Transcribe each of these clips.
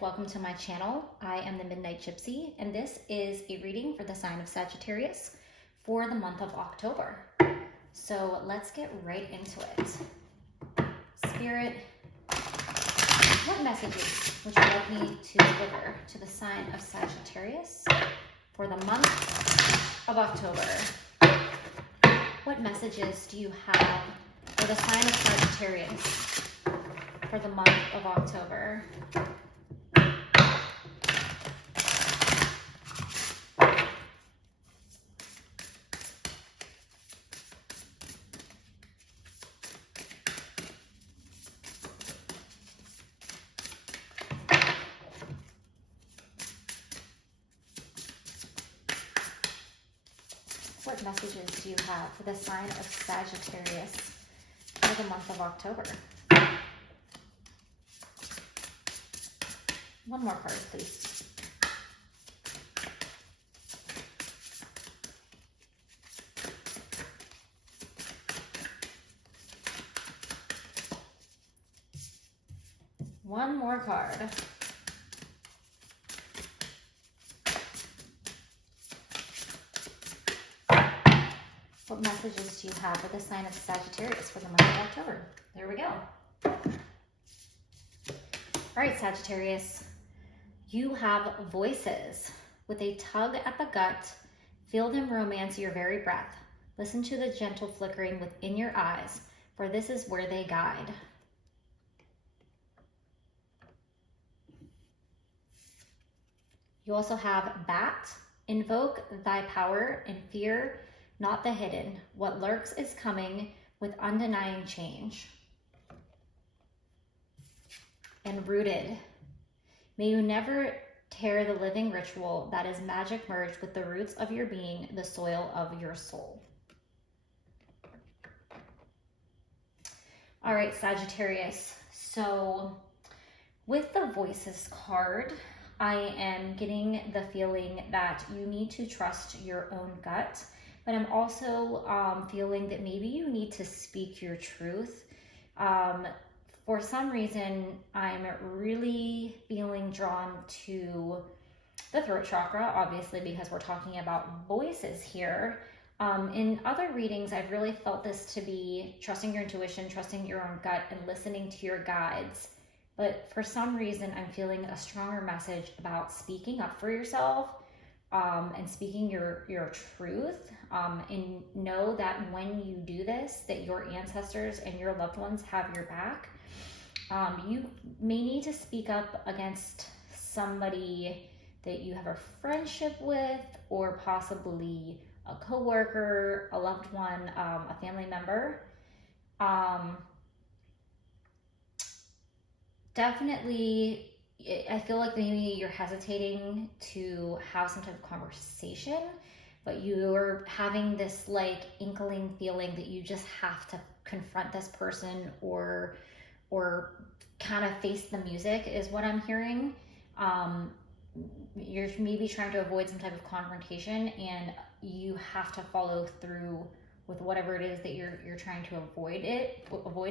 welcome to my channel. I am the Midnight Gypsy, and this is a reading for the sign of Sagittarius for the month of October. So let's get right into it. Spirit, what messages would you like me to deliver to the sign of Sagittarius for the month of October? What messages do you have for the sign of Sagittarius for the month of October? What messages do you have for the sign of Sagittarius for the month of October? One more card, please. One more card. What messages do you have for the sign of Sagittarius for the month of October? There we go. All right, Sagittarius, you have voices. With a tug at the gut, feel them romance your very breath. Listen to the gentle flickering within your eyes, for this is where they guide. You also have bat. Invoke thy power and fear not the hidden. What lurks is coming with undenying change. And rooted. May you never tear the living ritual that is magic merged with the roots of your being, the soil of your soul. All right, Sagittarius. So with the voices card, I am getting the feeling that you need to trust your own gut. But I'm also feeling that maybe you need to speak your truth. For some reason, I'm really feeling drawn to the throat chakra, obviously, because we're talking about voices here. In other readings, I've really felt this to be trusting your intuition, trusting your own gut, and listening to your guides. But for some reason, I'm feeling a stronger message about speaking up for yourself, and speaking your truth, and know that when you do this, that your ancestors and your loved ones have your back. You may need to speak up against somebody that you have a friendship with, or possibly a coworker, a loved one, a family member. Definitely, I feel like maybe you're hesitating to have some type of conversation, but you're having this like inkling feeling that you just have to confront this person or kind of face the music is what I'm hearing. You're maybe trying to avoid some type of confrontation, and you have to follow through with whatever it is that you're trying to avoid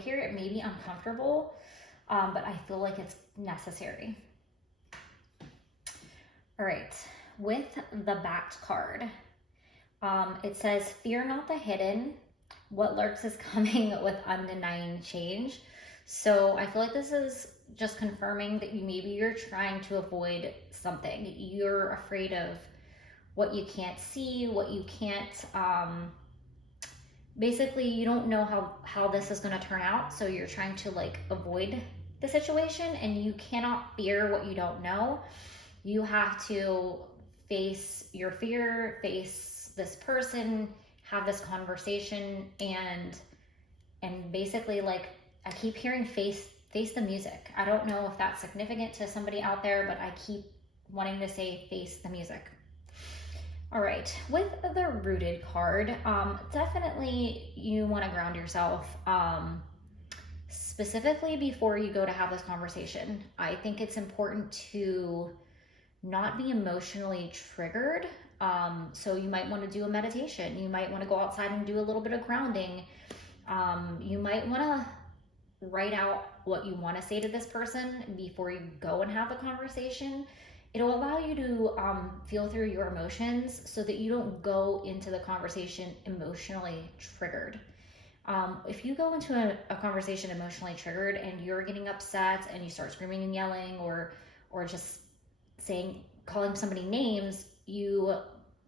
here. It may be uncomfortable, but I feel like it's necessary. All right, with the Bat card, it says, fear not the hidden. What lurks is coming with undenying change. So I feel like this is just confirming that maybe you're trying to avoid something. You're afraid of what you can't see, what you can't, basically you don't know how this is going to turn out. So you're trying to like avoid the situation, and you cannot fear what you don't know. You have to face your fear, face this person, have this conversation, and basically, like, I keep hearing face the music. I don't know if that's significant to somebody out there, but I keep wanting to say face the music. All right, with the rooted card, definitely you want to ground yourself, specifically before you go to have this conversation. I think it's important to not be emotionally triggered. So you might want to do a meditation. You might want to go outside and do a little bit of grounding. You might want to write out what you want to say to this person before you go and have the conversation. It'll allow you to feel through your emotions so that you don't go into the conversation emotionally triggered. If you go into a conversation emotionally triggered and you're getting upset and you start screaming and yelling, or just calling somebody names, you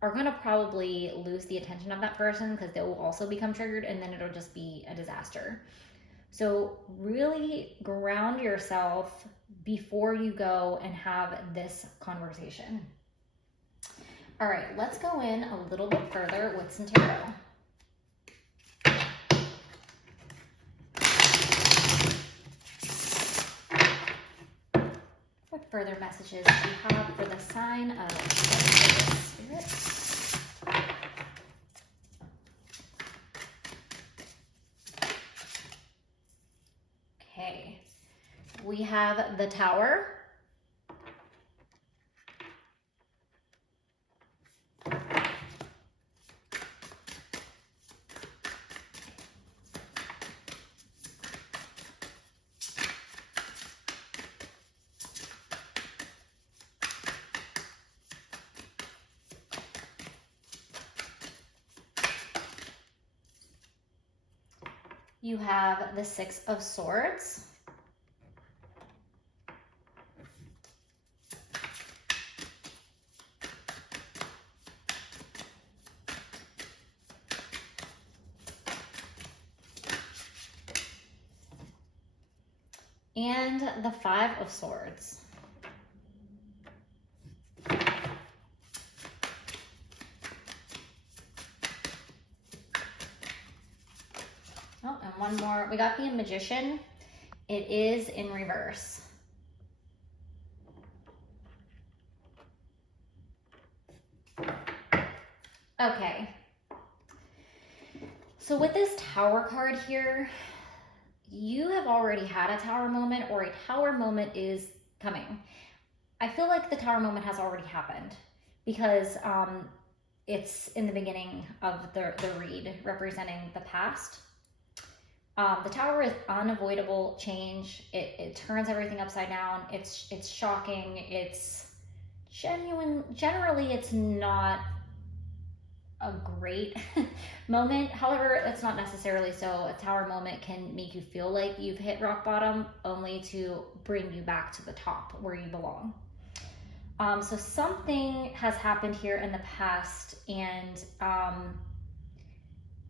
are going to probably lose the attention of that person because they will also become triggered, and then it'll just be a disaster. So really ground yourself before you go and have this conversation. All right, let's go in a little bit further with some tarot. What further messages do you have for the sign of Spirit? Okay, we have the Tower. You have the Six of Swords. And the Five of Swords. Oh, and one more. We got the Magician. It is in reverse. Okay. So with this Tower card here, you have already had a Tower moment, or a Tower moment is coming. I feel like the Tower moment has already happened because it's in the beginning of the read representing the past. The Tower is unavoidable change. It turns everything upside down. It's shocking. It's genuine. Generally, it's not a great moment. However, it's not necessarily so. A Tower moment can make you feel like you've hit rock bottom, only to bring you back to the top where you belong. So something has happened here in the past, and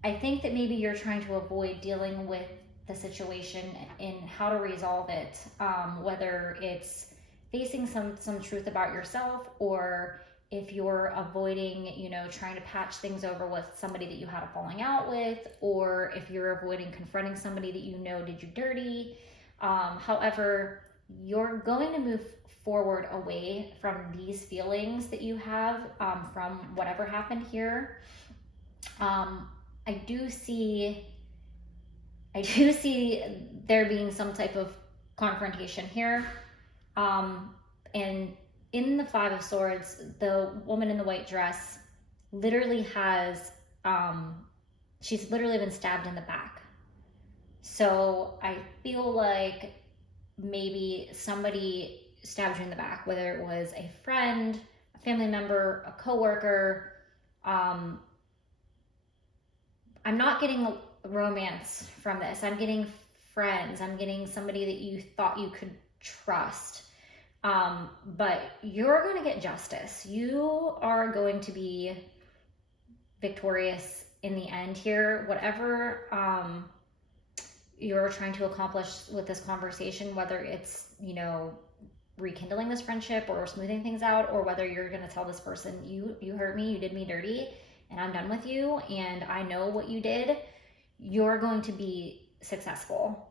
I think that maybe you're trying to avoid dealing with the situation and how to resolve it, whether it's facing some truth about yourself, or if you're avoiding, trying to patch things over with somebody that you had a falling out with, or if you're avoiding confronting somebody that did you dirty. However, you're going to move forward away from these feelings that you have from whatever happened here. I do see there being some type of confrontation here. And in the Five of Swords, the woman in the white dress literally has, she's literally been stabbed in the back. So I feel like maybe somebody stabbed you in the back, whether it was a friend, a family member, a coworker. I'm not getting romance from this. I'm getting friends. I'm getting somebody that you thought you could trust. But you're going to get justice. You are going to be victorious in the end here. Whatever you're trying to accomplish with this conversation, whether it's, rekindling this friendship or smoothing things out, or whether you're going to tell this person, you hurt me, you did me dirty, and I'm done with you, and I know what you did, you're going to be successful.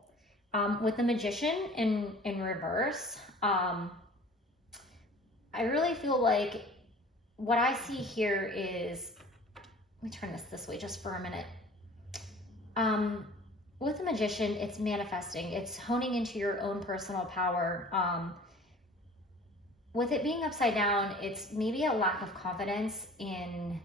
With the Magician in reverse, I really feel like what I see here is, let me turn this way just for a minute. With the Magician, it's manifesting. It's honing into your own personal power. With it being upside down, it's maybe a lack of confidence in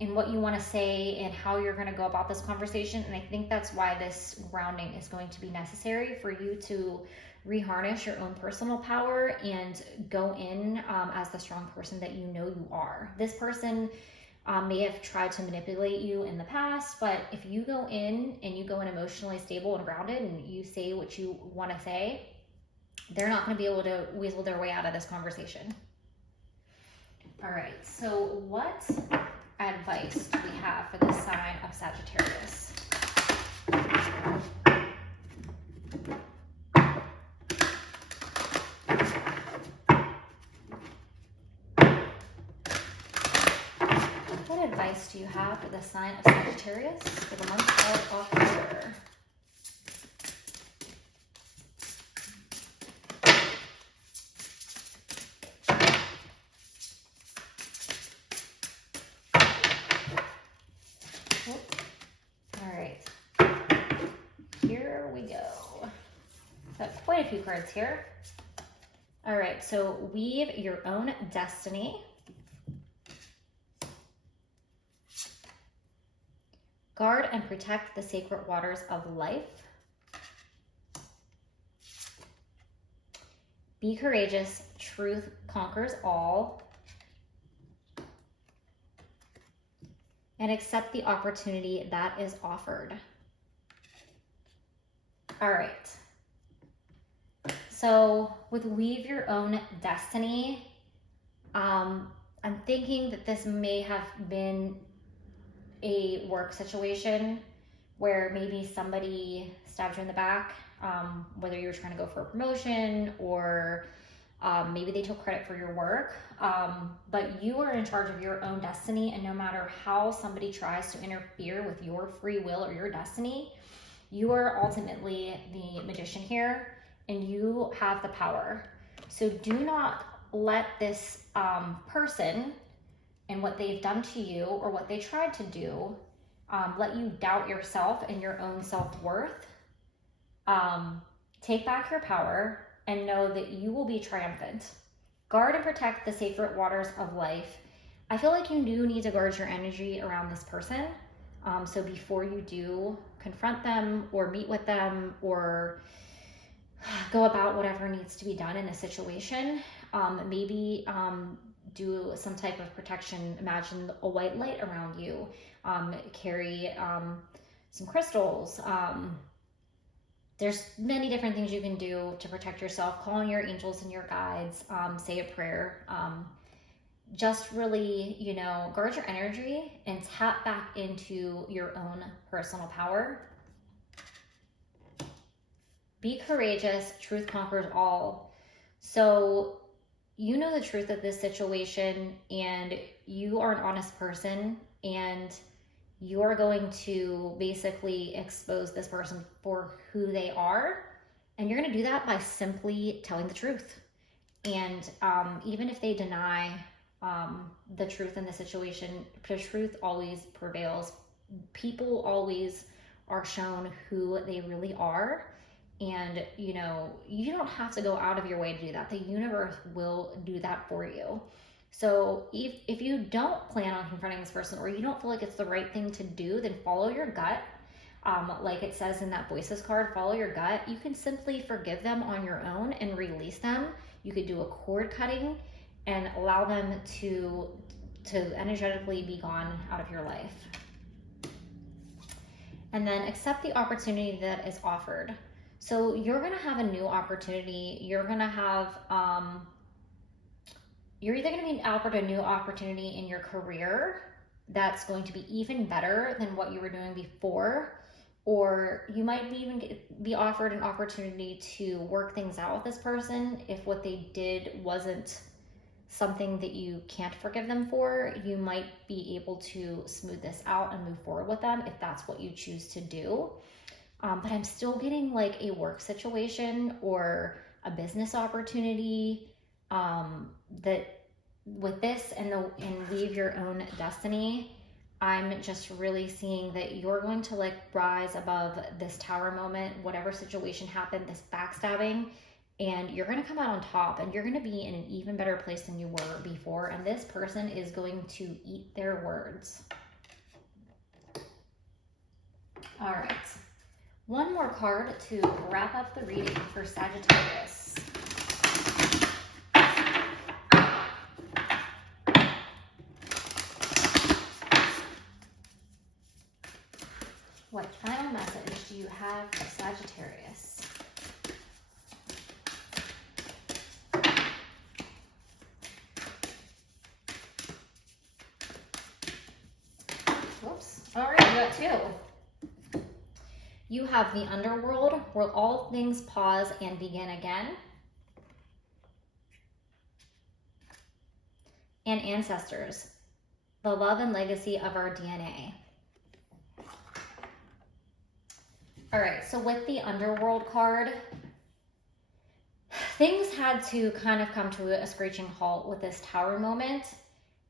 in what you want to say and how you're going to go about this conversation. And I think that's why this grounding is going to be necessary for you to reharness your own personal power and go in as the strong person that you know you are. This person may have tried to manipulate you in the past, but if you go in and you go in emotionally stable and grounded and you say what you want to say, they're not going to be able to weasel their way out of this conversation. All right, so what advice do we have for the sign of Sagittarius? What advice do you have for the sign of Sagittarius for the month of October? All right, here we go. Got quite a few cards here. All right, so weave your own destiny. Guard and protect the sacred waters of life. Be courageous, truth conquers all. And accept the opportunity that is offered. All right. So with weave your own destiny, I'm thinking that this may have been a work situation where maybe somebody stabbed you in the back, whether you were trying to go for a promotion or maybe they took credit for your work, but you are in charge of your own destiny, and no matter how somebody tries to interfere with your free will or your destiny, you are ultimately the magician here, and you have the power. So do not let this person and what they've done to you or what they tried to do let you doubt yourself and your own self-worth. Take back your power and know that you will be triumphant. Guard and protect the sacred waters of life. I feel like you do need to guard your energy around this person. So before you do confront them or meet with them or go about whatever needs to be done in a situation, maybe do some type of protection. Imagine a white light around you. Carry some crystals. There's many different things you can do to protect yourself. Call on your angels and your guides. Say a prayer. Just really, guard your energy and tap back into your own personal power. Be courageous. Truth conquers all. So you know the truth of this situation, and you are an honest person, and you are going to basically expose this person for who they are. And you're going to do that by simply telling the truth. And even if they deny the truth in the situation, the truth always prevails. People always are shown who they really are. And, you don't have to go out of your way to do that. The universe will do that for you. So if you don't plan on confronting this person, or you don't feel like it's the right thing to do, then follow your gut. Like it says in that voices card, follow your gut. You can simply forgive them on your own and release them. You could do a cord cutting and allow them to energetically be gone out of your life. And then accept the opportunity that is offered. So you're going to have a new opportunity. You're going to have, you're either going to be offered a new opportunity in your career that's going to be even better than what you were doing before, or you might be offered an opportunity to work things out with this person. If what they did wasn't something that you can't forgive them for, you might be able to smooth this out and move forward with them if that's what you choose to do. But I'm still getting like a work situation or a business opportunity that with this and leave your own destiny. I'm just really seeing that you're going to like rise above this tower moment, whatever situation happened, this backstabbing, and you're going to come out on top, and you're going to be in an even better place than you were before. And this person is going to eat their words. All right. One more card to wrap up the reading for Sagittarius. What final message do you have for Sagittarius? Whoops. All right, you got two. You have the underworld, where all things pause and begin again. And ancestors, the love and legacy of our DNA. All right, so with the underworld card, things had to kind of come to a screeching halt with this Tower moment,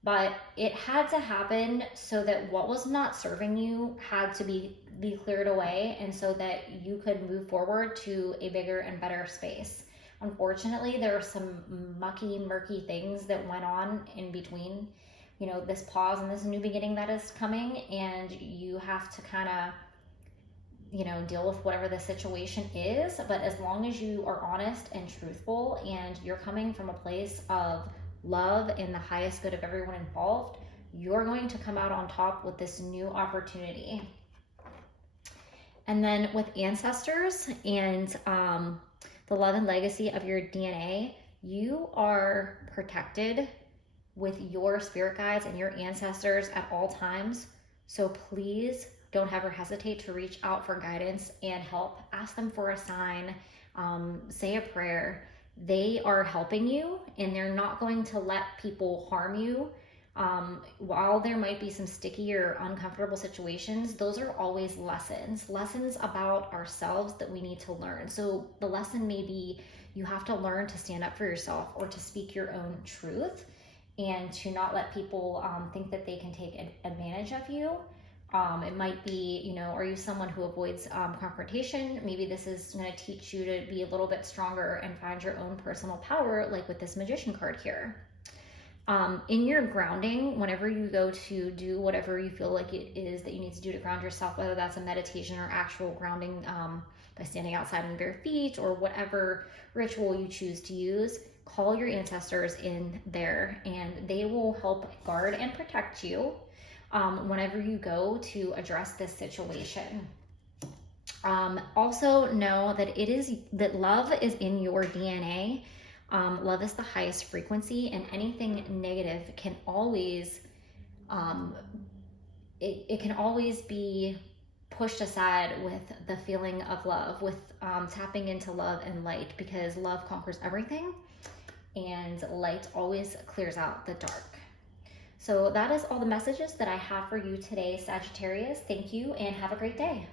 but it had to happen so that what was not serving you had to be cleared away, and so that you could move forward to a bigger and better space. Unfortunately, there are some murky things that went on in between, you know, this pause and this new beginning that is coming, and you have to kind of, you know, deal with whatever the situation is. But as long as you are honest and truthful, and you're coming from a place of love and the highest good of everyone involved, you're going to come out on top with this new opportunity. And then with ancestors and the love and legacy of your DNA, you are protected with your spirit guides and your ancestors at all times. So please don't ever hesitate to reach out for guidance and help. Ask them for a sign, say a prayer. They are helping you, and they're not going to let people harm you. While there might be some sticky or uncomfortable situations, those are always lessons about ourselves that we need to learn. So the lesson may be you have to learn to stand up for yourself, or to speak your own truth, and to not let people think that they can take advantage of you. It might be, you know, are you someone who avoids confrontation? Maybe this is going to teach you to be a little bit stronger and find your own personal power, like with this Magician card here. In your grounding, whenever you go to do whatever you feel like it is that you need to do to ground yourself, whether that's a meditation or actual grounding by standing outside on bare feet, or whatever ritual you choose to use, call your ancestors in there, and they will help guard and protect you whenever you go to address this situation. Also know that love is in your DNA. Love is the highest frequency, and anything negative can always, it can always be pushed aside with the feeling of love, with tapping into love and light, because love conquers everything, and light always clears out the dark. So that is all the messages that I have for you today, Sagittarius. Thank you, and have a great day.